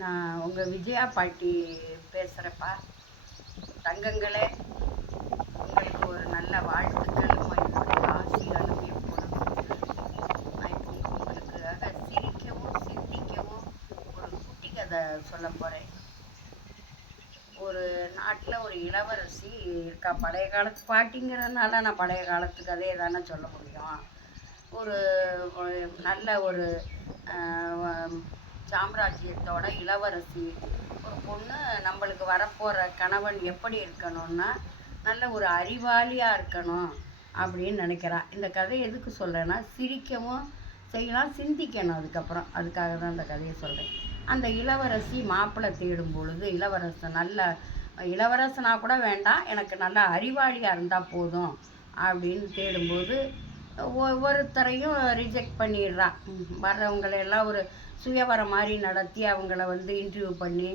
நான் உங்கள் விஜயா பாட்டி பேசுகிறப்பா. தங்கங்களே, உங்களுக்கு ஒரு நல்ல வாழ்த்துக்களும் என்னுடைய ஆசைகளும் எப்பொழுதும். நான் இப்போ உங்களுக்காக சிரிக்கவும் சிந்திக்கவும் ஒரு குட்டி கதை சொல்ல போகிறேன். ஒரு நாட்டில் ஒரு இளவரசி இருக்கா. பழைய காலத்து பாட்டிங்கிறதுனால நான் பழைய காலத்து கதையை தானே சொல்ல முடியும். ஒரு நல்ல ஒரு சாம்ராஜ்யத்தோட இளவரசி. ஒரு பொண்ணு நம்மளுக்கு வரப்போகிற கணவன் எப்படி இருக்கணும்னா நல்ல ஒரு அறிவாளியாக இருக்கணும் அப்படின்னு நினைக்கிறான். இந்த கதை எதுக்கு சொல்கிறேன்னா, சிரிக்கவும் செய்யலாம், சிந்திக்கணும். அதுக்காக தான் இந்த கதையை சொல்கிறேன். அந்த இளவரசி மாப்பிள்ளை தேடும் பொழுது இளவரசனாக கூட வேண்டாம், எனக்கு நல்ல அறிவாளியாக இருந்தால் போதும் அப்படின்னு தேடும்போது ஒவ்வொருத்தரையும் ரிஜெக்ட் பண்ணிடுறான். வர்றவங்களையெல்லாம் ஒரு சுயவரம் மாதிரி நடத்தி அவங்கள இன்டர்வியூ பண்ணி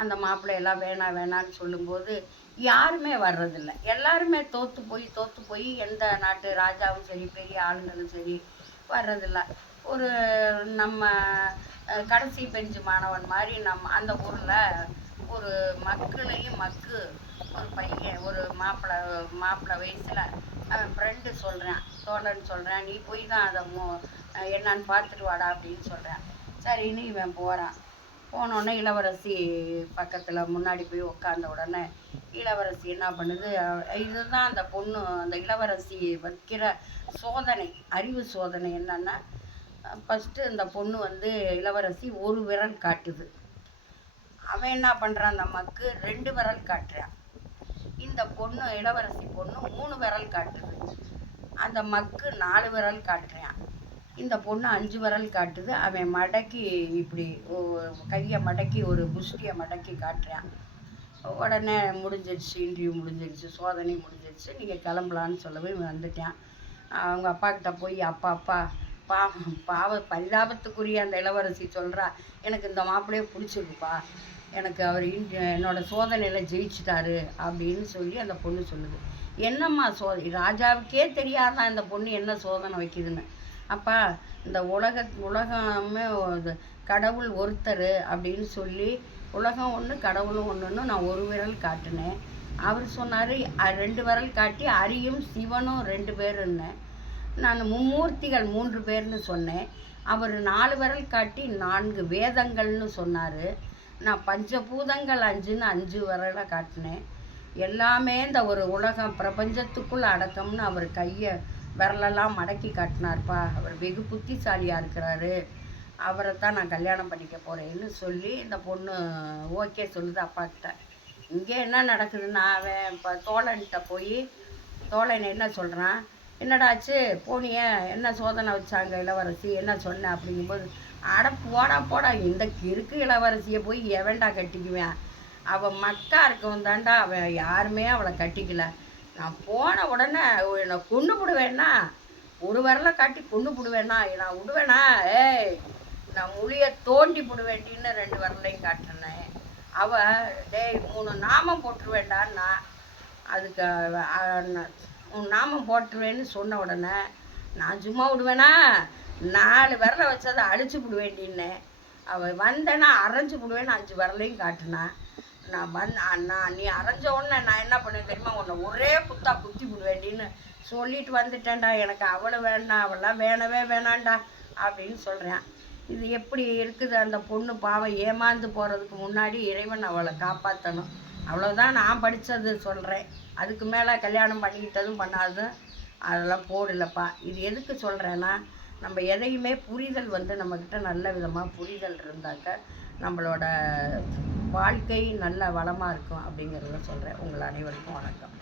அந்த மாப்பிள்ளையெல்லாம் வேணான்னு சொல்லும்போது யாருமே வர்றதில்லை. எல்லாருமே தோற்று போய் எந்த நாட்டு ராஜாவும் சரி பெரிய ஆளுங்களும் சரி வர்றதில்லை. ஒரு நம்ம கடைசி பெஞ்சு மாணவன் மாதிரி அந்த ஊரில் ஒரு ஒரு பையன், ஒரு மாப்பிள்ளை வயசில் அவன் ஃப்ரெண்டு சொல்கிறான், தோழன் சொல்கிறான், நீ போய் தான் அதை என்னான்னு பார்த்துட்டு வாடா அப்படின்னு சொல்கிறான். சரின்னு இவன் போகிறான். போனோடனே இளவரசி பக்கத்தில் முன்னாடி போய் உட்காந்த உடனே இளவரசி என்ன பண்ணுது, இதுதான் அந்த இளவரசி வைக்கிற சோதனை, அறிவு சோதனை. என்னன்னா, ஃபஸ்ட்டு இந்த பொண்ணு இளவரசி ஒரு விரல் காட்டுது. அவன் என்ன பண்ணுறான், அந்த மக்கு 2 விரல் காட்டுறான். இந்த இளவரசி பொண்ணு 3 விரல் காட்டுது. அந்த மக்கு 4 விரல் காட்டுறான். இந்த பொண்ணு 5 விரல் காட்டுது. அவன் மடக்கி இப்படி கையை மடக்கி ஒரு புஷ்டியை மடக்கி காட்டுறான். உடனே முடிஞ்சிடுச்சு, இன்டர்வியூ முடிஞ்சிடுச்சு, சோதனை முடிஞ்சிடுச்சு, நீங்கள் கிளம்பலான்னு சொல்லவே வந்துட்டான். அவங்க அப்பா கிட்ட போய், அப்பா பரிதாபத்துக்குரிய அந்த இளவரசி சொல்கிறா, எனக்கு இந்த மாப்பிள்ளையே பிடிச்சிருக்குப்பா, எனக்கு அவர் என்னோட சோதனையில் ஜெயிச்சிட்டாரு அப்படின்னு சொல்லி அந்த பொண்ணு சொல்லுது. என்னம்மா ராஜாவுக்கே தெரியாதான் இந்த பொண்ணு என்ன சோதனை வைக்குதுன்னு. அப்பா, இந்த உலகமே கடவுள் ஒருத்தர் அப்படின்னு சொல்லி உலகம் ஒன்று கடவுளும் ஒன்றுன்னு நான் ஒரு விரல் காட்டினேன். அவர் சொன்னார் 2 விரல் காட்டி அரியும் சிவனும் 2 பேருன்னு. நான் மும்மூர்த்திகள் 3 பேர்னு சொன்னேன். அவர் 4 விரல் காட்டி 4 வேதங்கள்னு சொன்னார். நான் பஞ்சபூதங்கள் 5ன்னு 5 விரலை காட்டினேன். எல்லாமே இந்த ஒரு உலகம் பிரபஞ்சத்துக்குள் அடக்கம்னு அவர் கையை விரலெல்லாம் மடக்கி காட்டினார்ப்பா. அவர் வெகு புத்திசாலியாக இருக்கிறாரு, அவரைத்தான் நான் கல்யாணம் பண்ணிக்க போகிறேன்னு சொல்லி இந்த பொண்ணு ஓகே சொல்லுது அப்பா கிட்ட. இங்கே என்ன நடக்குதுன்னா, அவன் இப்போ தோழன்கிட்ட போய் தோழன் என்ன சொல்கிறான், என்னடாச்சு போனிய, என்ன சோதனை வச்சாங்க இளவரசி, என்ன சொன்னேன் அப்படிங்கும்போது, அட போடா இந்த கிறுக்கு இளவரசியை போய் எவன்டா கட்டிக்குவேன், அவன் மக்கா இருக்கவன் தாண்டா, அவன் யாருமே அவளை கட்டிக்கல. நான் போன உடனே என்னை கொண்டு போடுவேன்னா, ஒரு விரலை காட்டி கொண்டு போடுவேன்னா, நான் விடுவேனா, நான் மொழியை தோண்டி போடுவேண்டின்னு 2 விரலையும் காட்டினேன். அவள் 3 நாமம் போட்டுருவேண்டான்னா, அதுக்கு 3 நாமம் போட்டுருவேன்னு சொன்ன உடனே நான் சும்மா விடுவேனா, 4 விரலை வச்சதை அழிச்சு விடுவேண்டின்னு. அவள் வந்தேன்னா அரைஞ்சி விடுவேன்னு 5 விரலையும் காட்டினான். நான் நீ அரைஞ்ச உடனே நான் என்ன பண்ணுவேன் தெரியுமா, உன்னை ஒரே குத்தி விடுவேண்டின்னு சொல்லிட்டு வந்துட்டேன்டா. எனக்கு அவளை வேண்டாம், அவளாம் வேணவே வேணாண்டா அப்படின்னு சொல்கிறேன். இது எப்படி இருக்குது, அந்த பொண்ணு பாவம் ஏமாந்து போகிறதுக்கு முன்னாடி இறைவன் அவளை காப்பாற்றணும். அவ்வளோதான் நான் படித்தது சொல்கிறேன். அதுக்கு மேலே கல்யாணம் பண்ணிக்கிட்டதும் பண்ணாததும் அதெல்லாம் போடலப்பா. இது எதுக்கு சொல்கிறேன்னா, நம்ம எதையுமே புரிதல் நம்மக்கிட்ட நல்ல விதமாக புரிதல் இருந்தாக்க நம்மளோட வாழ்க்கை நல்ல வளமாக இருக்கும் அப்படிங்கிறத சொல்கிறேன். உங்கள் அனைவருக்கும் வணக்கம்.